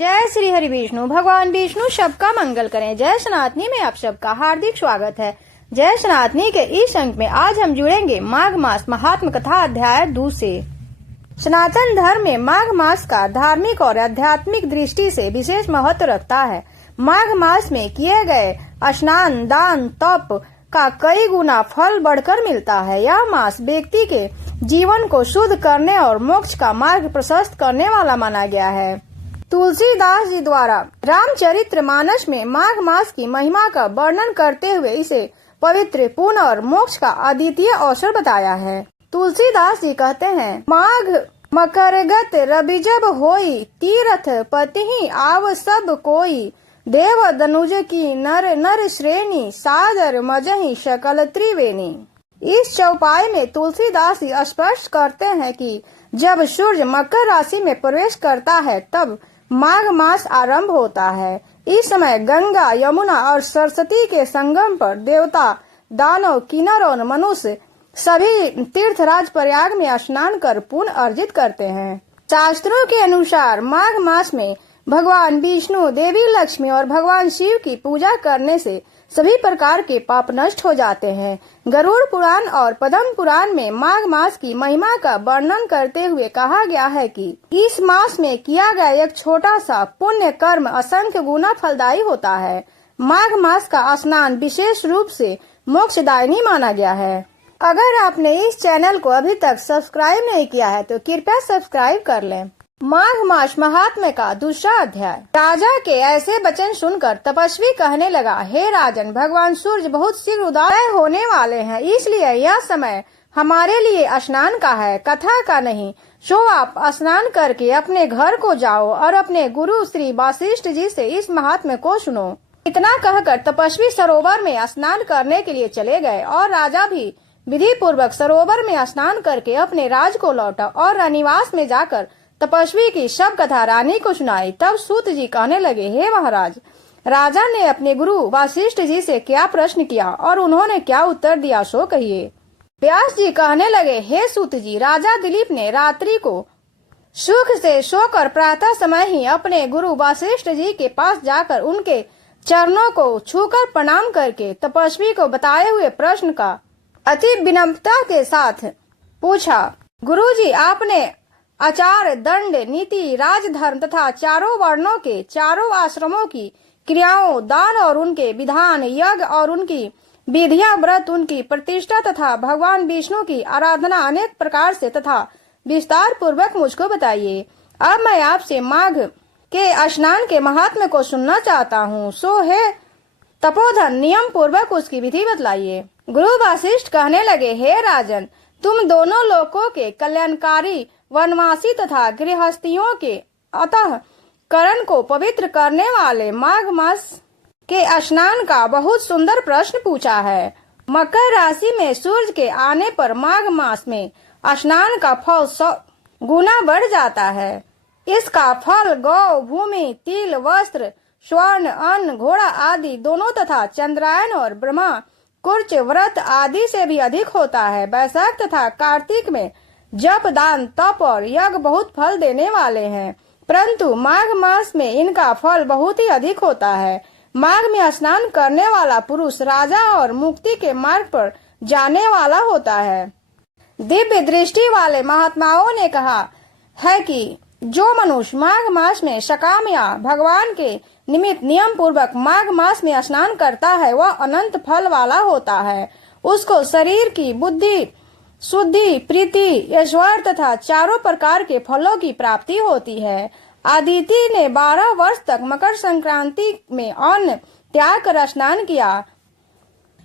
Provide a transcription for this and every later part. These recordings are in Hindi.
जय श्री हरि विष्णु। भगवान विष्णु सबका मंगल करें। जय सनातनी में आप सबका हार्दिक स्वागत है। जय सनातनी के इस अंक में आज हम जुड़ेंगे माघ मास महात्म कथा अध्याय 2 से। सनातन धर्म में माघ मास का धार्मिक और आध्यात्मिक दृष्टि से विशेष महत्व रखता है। माघ मास में किए गए स्नान, दान, तप का कई गुना फल बढ़कर मिलता है। यह मास व्यक्ति के जीवन को शुद्ध करने और मोक्ष का मार्ग प्रशस्त करने वाला माना गया है। तुलसीदास जी द्वारा रामचरितमानस में माघ मास की महिमा का वर्णन करते हुए इसे पवित्र, पुण्य और मोक्ष का अद्वितीय अवसर बताया है। तुलसीदास जी कहते हैं, माघ मकरगत रवि जब होई, तीर्थ पति आव सब कोई, देव दनुज की नर नर श्रेणी, सादर मजहि सकल त्रिवेणी। इस चौपाई में तुलसीदास जी स्पष्ट करते हैं कि जब सूर्य मकर राशि में प्रवेश करता है तब माघ मास आरंभ होता है। इस समय गंगा, यमुना और सरस्वती के संगम पर देवता, दानव, किन्नर और मनुष्य सभी तीर्थराज प्रयाग में स्नान कर पुण्य अर्जित करते हैं। शास्त्रों के अनुसार माघ मास में भगवान विष्णु, देवी लक्ष्मी और भगवान शिव की पूजा करने से सभी प्रकार के पाप नष्ट हो जाते हैं। गरुड़ पुराण और पद्म पुराण में माघ मास की महिमा का वर्णन करते हुए कहा गया है कि इस मास में किया गया एक छोटा सा पुण्य कर्म असंख्य गुना फलदायी होता है। माघ मास का स्नान विशेष रूप से मोक्षदायिनी माना गया है। अगर आपने इस चैनल को अभी तक सब्सक्राइब नहीं किया है तो कृपया सब्सक्राइब कर लें। माघ मास महात्म्य का दूसरा अध्याय। राजा के ऐसे वचन सुनकर तपस्वी कहने लगा, हे राजन, भगवान सूर्य बहुत शीघ्र उदय होने वाले हैं, इसलिए यह समय हमारे लिए स्नान का है, कथा का नहीं। सो आप स्नान करके अपने घर को जाओ और अपने गुरु श्री वशिष्ठ जी से इस महात्म्य को सुनो। इतना कहकर तपस्वी सरोवर में स्नान करने के लिए चले गए और राजा भी विधि पूर्वक सरोवर में स्नान करके अपने राज को लौटा और रानीवास में जाकर तपस्वी की सब कथा रानी को सुनाई। तब सूत जी कहने लगे, हे महाराज, राजा ने अपने गुरु वशिष्ठ जी से क्या प्रश्न किया और उन्होंने क्या उत्तर दिया, सो कहिए। व्यास जी कहने लगे, हे सूत जी, राजा दिलीप ने रात्रि को सुख से सोकर प्रातः समय ही अपने गुरु वशिष्ठ जी के पास जाकर उनके चरणों को छूकर प्रणाम करके तपस्वी को बताए हुए प्रश्न का अति विनम्रता के साथ पूछा, गुरुजी, आपने आचार, दंड, नीति, राजधर्म तथा चारों वर्णों के चारों आश्रमों की क्रियाओं, दान और उनके विधान, यज्ञ और उनकी विधियां, व्रत, उनकी प्रतिष्ठा तथा भगवान विष्णु की आराधना अनेक प्रकार से तथा विस्तार पूर्वक मुझको बताइए। अब मैं आपसे माघ के स्नान के महात्म्य को सुनना चाहता हूँ। सो है तपोधन, नियम पूर्वक उसकी विधि बतलाइए। गुरु वशिष्ठ कहने लगे, हे राजन, तुम दोनों लोकों के कल्याणकारी वनवासी तथा गृहस्थियों के अतः करण को पवित्र करने वाले माघ मास के स्नान का बहुत सुंदर प्रश्न पूछा है। मकर राशि में सूर्य के आने पर माघ मास में स्नान का फल 100 गुना बढ़ जाता है। इसका फल गौ, भूमि, तिल, वस्त्र, स्वर्ण, अन्न, घोड़ा आदि दोनों तथा चंद्रायन और ब्रह्मा कुर्च, व्रत आदि से भी अधिक होता है। वैशाख तथा कार्तिक में जप, दान, तप और यज्ञ बहुत फल देने वाले हैं, परंतु माघ मास में इनका फल बहुत ही अधिक होता है। माघ में स्नान करने वाला पुरुष राजा और मुक्ति के मार्ग पर जाने वाला होता है। दिव्य दृष्टि वाले महात्माओं ने कहा है कि जो मनुष्य माघ मास में सकाम या भगवान के निमित्त नियम पूर्वक माघ मास में स्नान करता है वह अनंत फल वाला होता है। उसको शरीर की बुद्धि, शुद्धि, प्रीति, ऐश्वर्य तथा चारों प्रकार के फलों की प्राप्ति होती है। अदिति ने 12 वर्ष तक मकर संक्रांति में अन्न त्याग कर स्नान किया।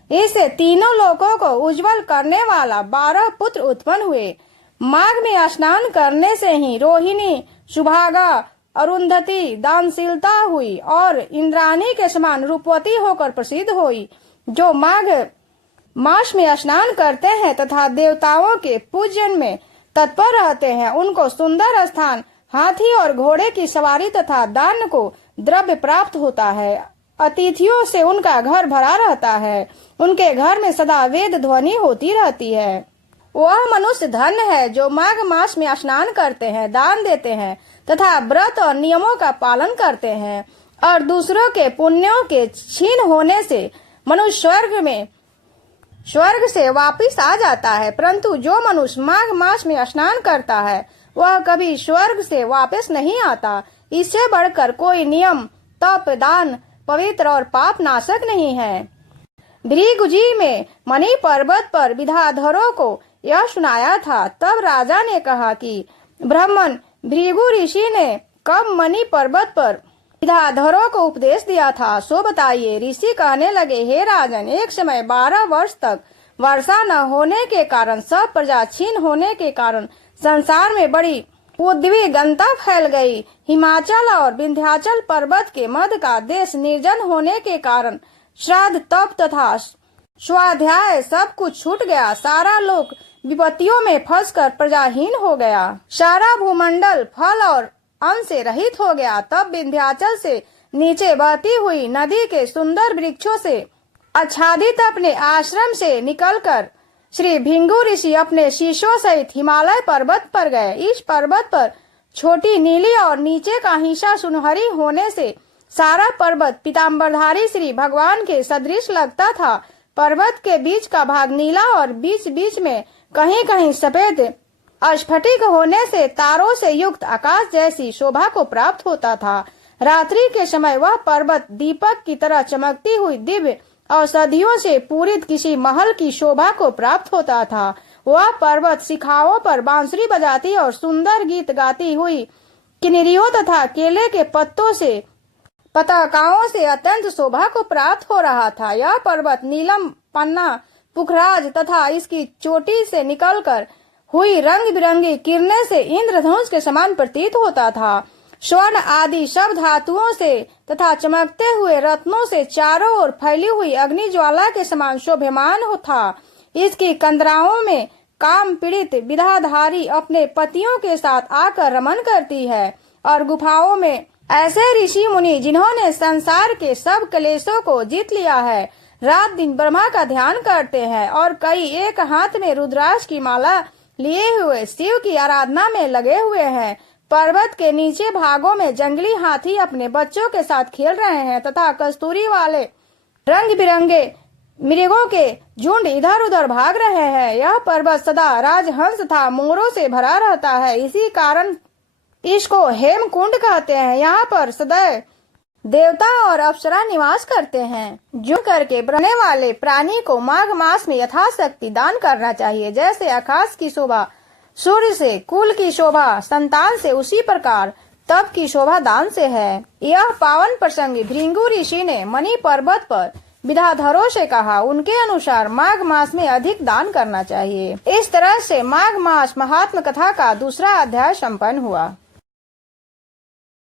इससे तीनों लोकों को उज्जवल करने वाला 12 पुत्र उत्पन्न हुए। माघ में स्नान करने से ही रोहिणी, सुभागा, अरुंधति दानशीलता हुई और इंद्राणी के समान रूपवती होकर प्रसिद्ध हुई। जो माघ मास में स्नान करते हैं तथा देवताओं के पूजन में तत्पर रहते हैं उनको सुंदर स्थान, हाथी और घोड़े की सवारी तथा दान को द्रव्य प्राप्त होता है। अतिथियों से उनका घर भरा रहता है। उनके घर में सदा वेद ध्वनि होती रहती है। वह मनुष्य धन्य है जो माघ मास में स्नान करते हैं, दान देते हैं तथा व्रत और नियमों का पालन करते हैं और दूसरों के पुण्यों के छीन होने से मनुष्य स्वर्ग से वापिस आ जाता है। परंतु जो मनुष्य माघ मास में स्नान करता है वह कभी स्वर्ग से वापस नहीं आता। इससे बढ़कर कोई नियम, तप, दान पवित्र और पाप नाशक नहीं है। भृगु जी में मणि पर्वत पर विद्याधरों को यह सुनाया था। तब राजा ने कहा कि ब्राह्मण भृगु ऋषि ने कब मणि पर्वत पर विद्याधरों को उपदेश दिया था, सो बताइए। ऋषि कहने लगे, हे राजन, एक समय 12 वर्ष तक वर्षा न होने के कारण, सब प्रजा छीन होने के कारण संसार में बड़ी उद्विग्नता फैल गई। हिमाचल और विंध्याचल पर्वत के मध्य का देश निर्जन होने के कारण श्राद्ध, तप तथा स्वाध्याय सब कुछ छूट गया। सारा लोक विपत्तियों में फंसकर प्रजाहीन हो गया। सारा भूमंडल फल और अन्न से रहित हो गया। तब विंध्याचल से नीचे बहती हुई नदी के सुंदर वृक्षों से आच्छादित अपने आश्रम से निकलकर श्री भृगु ऋषि अपने शिष्यों सहित हिमालय पर्वत पर गए। इस पर्वत पर छोटी नीली और नीचे का हिस्सा सुनहरी होने से सारा पर्वत पीताम्बरधारी श्री भगवान के सदृश लगता था। पर्वत के बीच का भाग नीला और बीच बीच में कहीं कहीं सफेद स्फटिक होने से तारों से युक्त आकाश जैसी शोभा को प्राप्त होता था। रात्रि के समय वह पर्वत दीपक की तरह चमकती हुई दिव्य औषधियों से पूरित किसी महल की शोभा को प्राप्त होता था। वह पर्वत शिखाओं पर बांसुरी बजाती और सुंदर गीत गाती हुई किन्नरियों तथा केले के पताकाओं से अत्यंत शोभा को प्राप्त हो रहा था। यह पर्वत नीलम, पन्ना, पुखराज तथा इसकी चोटी से निकलकर हुई रंग बिरंगी किरणें से इंद्रधनुष के समान प्रतीत होता था। स्वर्ण आदि सब धातुओं से तथा चमकते हुए रत्नों से चारों ओर फैली हुई अग्नि ज्वाला के समान शोभमान था। इसकी कंदराओं में काम पीड़ित विद्याधारी अपने पतियों के साथ आकर रमन करती है और गुफाओं में ऐसे ऋषि मुनि जिन्होंने संसार के सब क्लेशों को जीत लिया है, रात दिन ब्रह्मा का ध्यान करते हैं और कई एक हाथ में रुद्राक्ष की माला लिए हुए शिव की आराधना में लगे हुए हैं। पर्वत के नीचे भागों में जंगली हाथी अपने बच्चों के साथ खेल रहे हैं तथा कस्तूरी वाले रंग बिरंगे मृगों के झुंड इधर उधर भाग रहे हैं। यह पर्वत सदा राजहंस तथा मोरों से भरा रहता है, इसी कारण इसको हेमकुंड कहते हैं। यहाँ पर सदैव देवता और अप्सरा निवास करते हैं। जो करके बढ़ने वाले प्राणी को माघ मास में यथाशक्ति दान करना चाहिए। जैसे आकाश की शोभा सूर्य से, कुल की शोभा संतान से, उसी प्रकार तप की शोभा दान से है। यह पावन प्रसंग भृगु ऋषि ने मणि पर्वत पर विद्याधरों से कहा। उनके अनुसार माघ मास में अधिक दान करना चाहिए। इस तरह से माघ मास महात्म कथा का दूसरा अध्याय संपन्न हुआ।